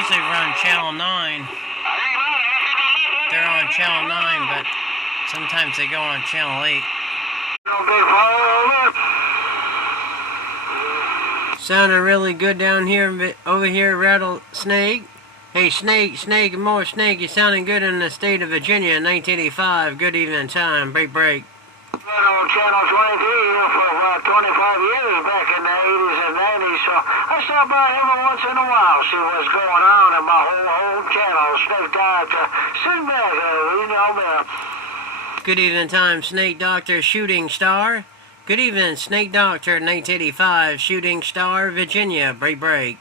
usually run Channel 9. They're on Channel 9, but sometimes they go on Channel 8. Sounded really good down here, over here, Rattlesnake. Hey, Snake, more Snake, you're sounding good in the state of Virginia in 1985. Good evening time, break. Been on Channel 23 for about 25 years back in the 80s and 90s, so I stop by every once in a while, see what's going on in my home channel, Snake Doctor. Sing back, man. Good evening time, Snake Doctor, Shooting Star. Good evening, Snake Doctor, 1985, Shooting Star, Virginia, break.